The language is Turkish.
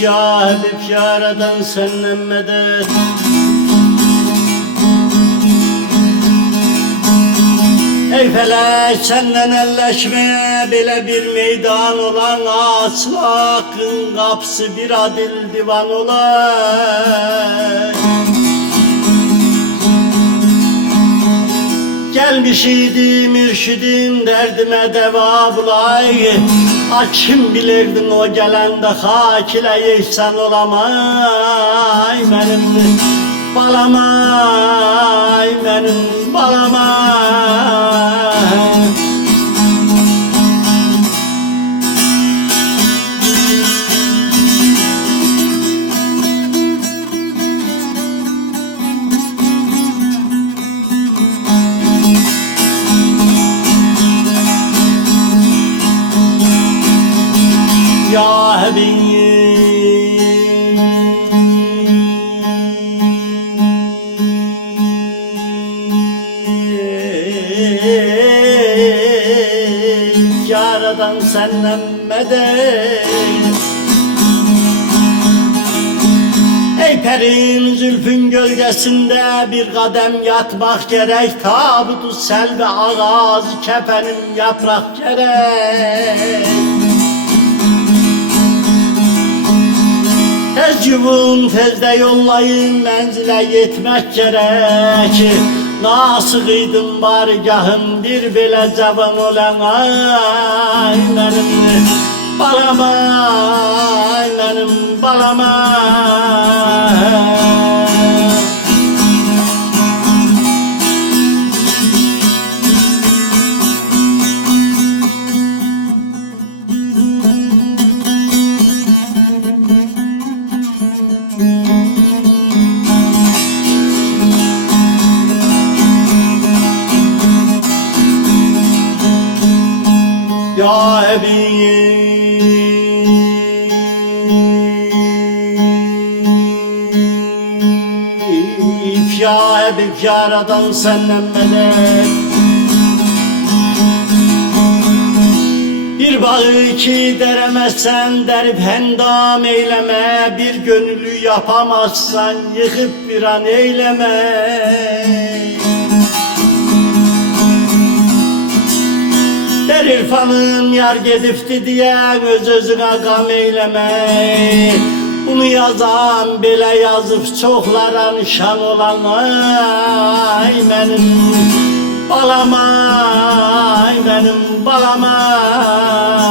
Ya Habib yaradan senden medet. Ey felek senden elleşmeye bile bir meydan olan aslakın kapısı bir adil divan olan. Gelmiş idi mürşidin derdime deva bulay. Kim bilirdin o gelende hak ile ihsan olamay. Benim balamay, benim balamay. Ya Habib yaradan senden medet. Ey perin zülfün gölgesinde bir kadem yatmak gerek. Tabutu selve ağzı kefenim yaprak gerek. Tez yuvun tezde yollayın menzile yetmek gerek. Nasıl kıydım bargahım bir bile cavan olan ay benim balamay, benim balamay. Ya Habib ya Habib yaradan senden medet. Bir bağı ki deremezsen derip hendam eyleme. Bir gönüllü yapamazsan yıkıp bir an eyleme. Der irfanın yar gedifti diye öz özüne gam eyleme. Bunu yazan bile yazıp çoklara nişan olan ay benim balamay, benim balamay.